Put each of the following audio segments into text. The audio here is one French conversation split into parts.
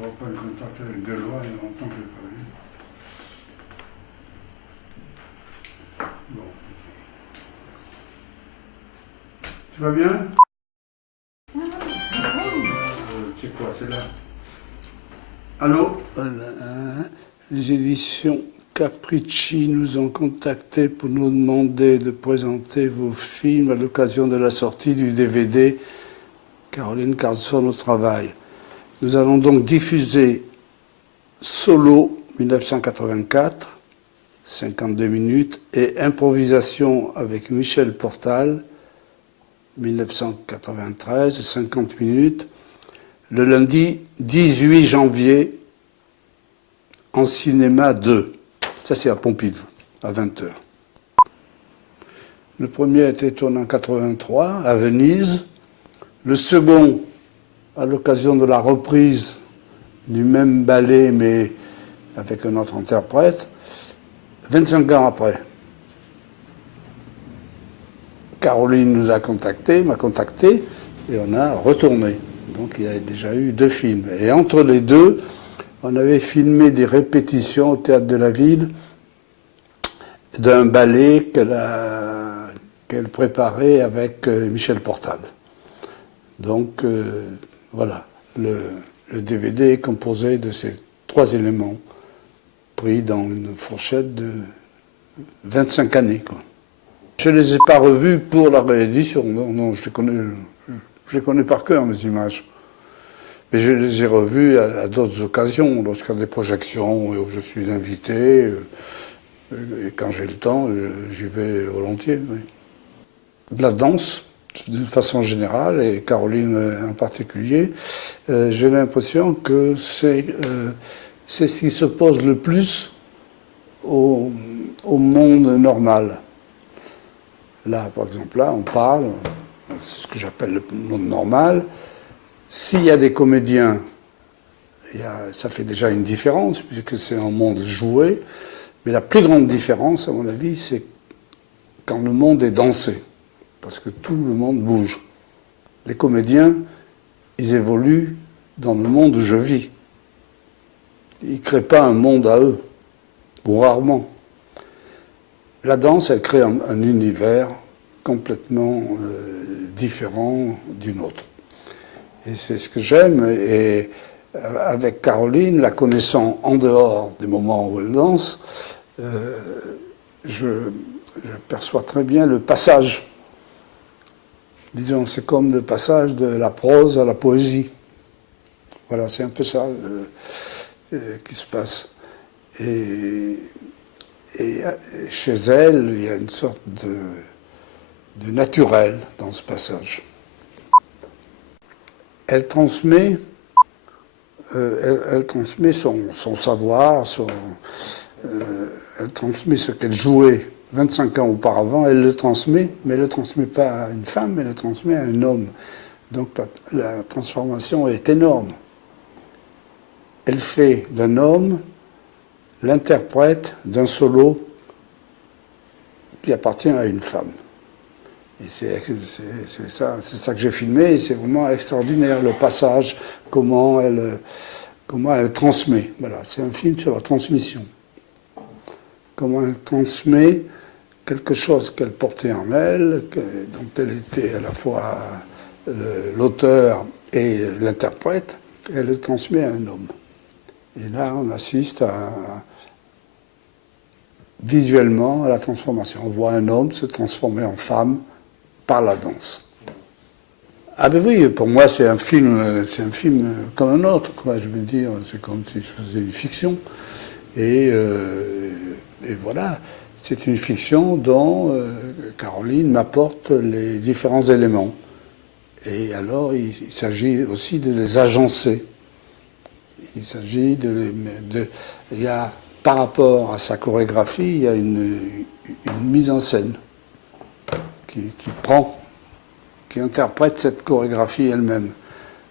reprends le contact avec Deloitte, il y a longtemps que je l'ai pas vu. Bon. Tu vas bien? C'est quoi, c'est là? Allô? Voilà. Les éditions Capricci nous ont contactés pour nous demander de présenter vos films à l'occasion de la sortie du DVD Caroline Carlson au travail. Nous allons donc diffuser Solo 1984, 52 minutes, et Improvisation avec Michel Portal, 1993, 50 minutes, le lundi 18 janvier en cinéma 2. Ça, c'est à Pompidou, à 20h. Le premier a été tourné en 83 à Venise. Le second, à l'occasion de la reprise du même ballet, mais avec un autre interprète, 25 ans après. Caroline nous a contactés, m'a contacté, et on a retourné. Donc il y a déjà eu 2 films. Et entre les deux, on avait filmé des répétitions au Théâtre de la Ville d'un ballet qu'elle préparait avec Michel Portal. Donc voilà, le DVD est composé de ces 3 éléments pris dans une fourchette de 25 années, quoi. Je ne les ai pas revus pour la réédition, non, je les connais par cœur, mes images. Mais je les ai revus à d'autres occasions, lorsqu'il y a des projections où je suis invité, et quand j'ai le temps, j'y vais volontiers. Oui. De la danse, d'une façon générale, et Caroline en particulier, j'ai l'impression que c'est ce qui s'oppose le plus au monde normal. Là, par exemple, là, on parle, c'est ce que j'appelle le monde normal. S'il y a des comédiens, ça fait déjà une différence, puisque c'est un monde joué. Mais la plus grande différence, à mon avis, c'est quand le monde est dansé. Parce que tout le monde bouge. Les comédiens, ils évoluent dans le monde où je vis. Ils ne créent pas un monde à eux, ou rarement. La danse, elle crée un univers complètement différent d'une autre. Et c'est ce que j'aime. Et avec Caroline, la connaissant en dehors des moments où elle danse, je perçois très bien le passage. Disons, c'est comme le passage de la prose à la poésie. Voilà, c'est un peu ça qui se passe. Et chez elle, il y a une sorte de naturel dans ce passage. Elle transmet, elle transmet son savoir, elle transmet ce qu'elle jouait 25 ans auparavant, elle le transmet, mais elle ne le transmet pas à une femme, elle le transmet à un homme. Donc la transformation est énorme. Elle fait d'un homme l'interprète d'un solo qui appartient à une femme. Et c'est ça que j'ai filmé, et c'est vraiment extraordinaire, le passage, comment elle transmet. Voilà, c'est un film sur la transmission. Comment elle transmet quelque chose qu'elle portait en elle, dont elle était à la fois l'auteur et l'interprète, elle le transmet à un homme. Et là, on assiste visuellement à la transformation. On voit un homme se transformer en femme par la danse. Ah ben oui, pour moi c'est un film comme un autre, quoi. Je veux dire, c'est comme si je faisais une fiction. Et voilà, c'est une fiction dont Caroline m'apporte les différents éléments. Et alors, il s'agit aussi de les agencer. Il s'agit il y a, par rapport à sa chorégraphie, il y a une mise en scène qui interprète cette chorégraphie elle-même.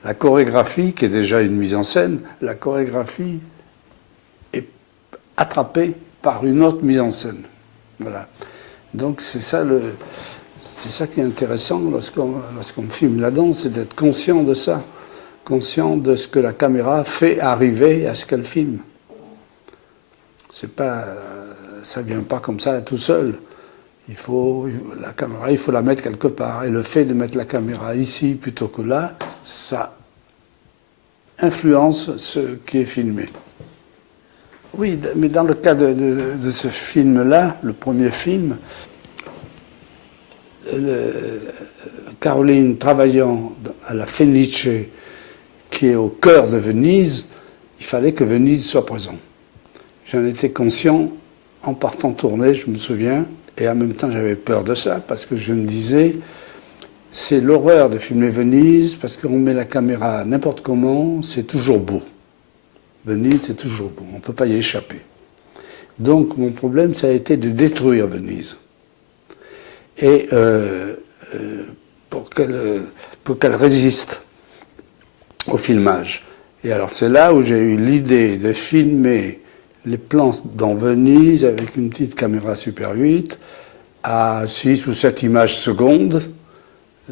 La chorégraphie, qui est déjà une mise en scène, la chorégraphie est attrapée par une autre mise en scène. Voilà. Donc c'est ça qui est intéressant lorsqu'on filme la danse, c'est d'être conscient de ça. conscient de ce que la caméra fait arriver à ce qu'elle filme. C'est pas, ça vient pas comme ça tout seul. La caméra, il faut la mettre quelque part. Et le fait de mettre la caméra ici plutôt que là, ça influence ce qui est filmé. Oui, mais dans le cas de ce film-là, le premier film, Caroline travaillant à la Fenice, qui est au cœur de Venise, il fallait que Venise soit présente. J'en étais conscient en partant tourner, je me souviens, et en même temps j'avais peur de ça, parce que je me disais, c'est l'horreur de filmer Venise, parce qu'on met la caméra n'importe comment, c'est toujours beau. Venise, c'est toujours beau, on ne peut pas y échapper. Donc mon problème, ça a été de détruire Venise. Et pour qu'elle résiste au filmage. Et alors c'est là où j'ai eu l'idée de filmer les plans dans Venise avec une petite caméra Super 8 à 6 ou 7 images secondes,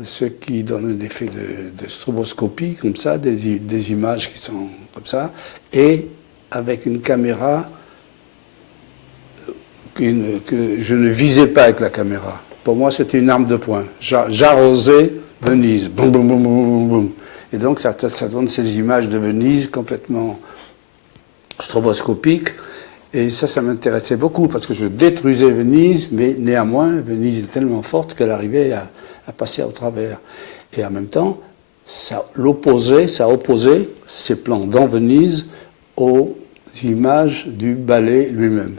ce qui donne un effet de stroboscopie, comme ça, des images qui sont comme ça, et avec une caméra que je ne visais pas avec la caméra. Pour moi, c'était une arme de poing. J'arrosais Venise. Boum, boum, boum, boum, boum. Et donc, ça donne ces images de Venise complètement stroboscopiques. Et ça m'intéressait beaucoup, parce que je détruisais Venise, mais néanmoins, Venise est tellement forte qu'elle arrivait à passer au travers. Et en même temps, ça opposait ces plans dans Venise aux images du ballet lui-même,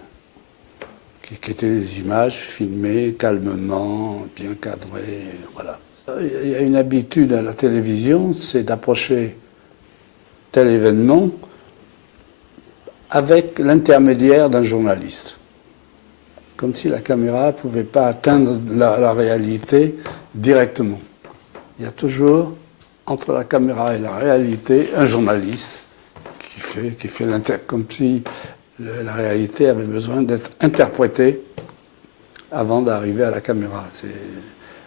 qui étaient des images filmées calmement, bien cadrées, voilà. Il y a une habitude à la télévision, c'est d'approcher tel événement avec l'intermédiaire d'un journaliste. Comme si la caméra ne pouvait pas atteindre la réalité directement. Il y a toujours, entre la caméra et la réalité, un journaliste qui fait comme si la réalité avait besoin d'être interprétée avant d'arriver à la caméra.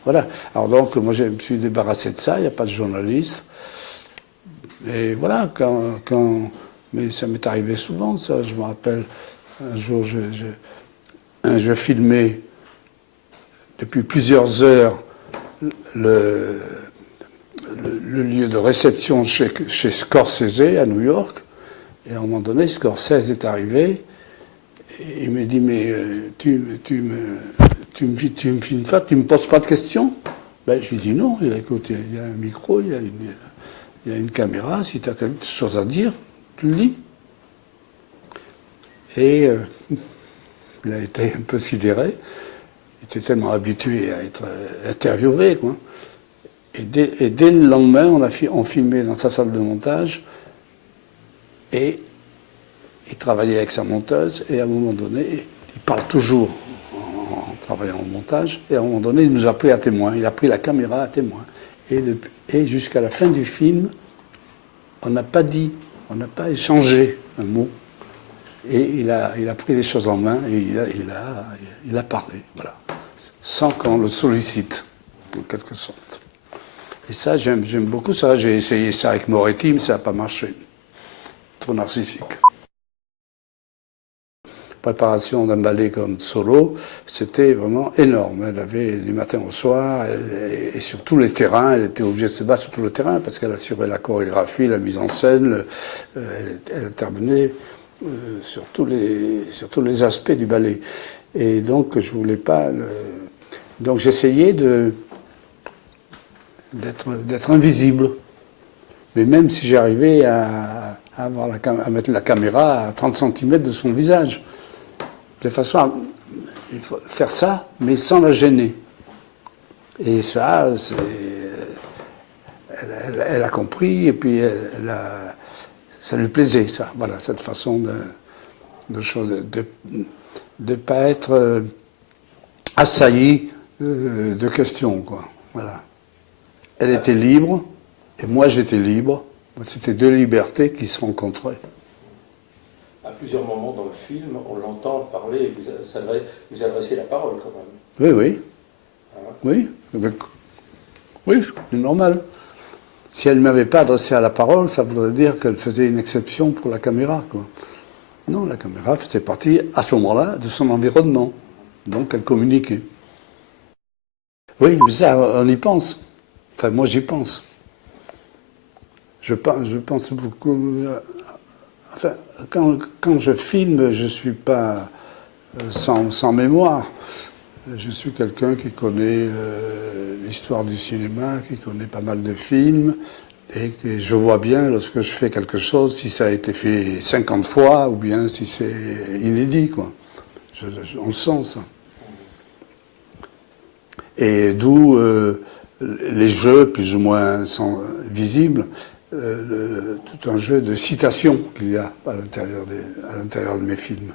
Voilà. Alors donc, moi, je me suis débarrassé de ça, il n'y a pas de journaliste. Et voilà, mais ça m'est arrivé souvent, ça. Je me rappelle, un jour, je filmais depuis plusieurs heures le lieu de réception chez Scorsese à New York. Et à un moment donné, Scorsese est arrivé et il me dit, mais tu me filmes pas, tu me poses pas de questions? Ben, je lui dis non, écoute, il y a un micro, il y a une caméra, si tu as quelque chose à dire, tu le dis. Et il a été un peu sidéré, il était tellement habitué à être interviewé, quoi. Et dès le lendemain, on filmait dans sa salle de montage, et il travaillait avec sa monteuse, et à un moment donné, il parle toujours en travaillant au montage, et à un moment donné, il nous a pris à témoin, il a pris la caméra à témoin. Et jusqu'à la fin du film, on n'a pas échangé un mot. Et il a pris les choses en main, et il a parlé, voilà, sans qu'on le sollicite, en quelque sorte. Et ça, j'aime beaucoup ça. J'ai essayé ça avec Moretti, mais ça n'a pas marché. Trop narcissique. Préparation d'un ballet comme Solo, c'était vraiment énorme. Elle avait du matin au soir, et sur tous les terrains, elle était obligée de se battre sur tout le terrain, parce qu'elle assurait la chorégraphie, la mise en scène, elle intervenait sur tous les aspects du ballet. Et donc, je voulais pas... Donc, j'essayais d'être invisible. Mais même si j'arrivais à mettre la caméra à 30 cm de son visage, de façon il faut faire ça, mais sans la gêner. Et ça, elle a compris, et puis ça lui plaisait, ça. Voilà, cette façon de ne pas être assailli de questions, quoi. Voilà. Elle était libre, et moi j'étais libre. C'était deux libertés qui se rencontraient. À plusieurs moments dans le film, on l'entend parler et vous adressez la parole quand même. Oui, oui. Hein? Oui, oui, c'est normal. Si elle ne m'avait pas adressé à la parole, ça voudrait dire qu'elle faisait une exception pour la caméra, quoi. Non, la caméra faisait partie, à ce moment-là, de son environnement. Donc, elle communiquait. Oui, mais ça, on y pense. Enfin, moi, j'y pense. Je pense beaucoup. Enfin, quand je filme, je ne suis pas sans mémoire. Je suis quelqu'un qui connaît l'histoire du cinéma, qui connaît pas mal de films, et que je vois bien lorsque je fais quelque chose, si ça a été fait 50 fois, ou bien si c'est inédit, quoi. On le sent, ça. Et d'où les jeux plus ou moins visibles, tout un jeu de citations qu'il y a à l'intérieur de mes films.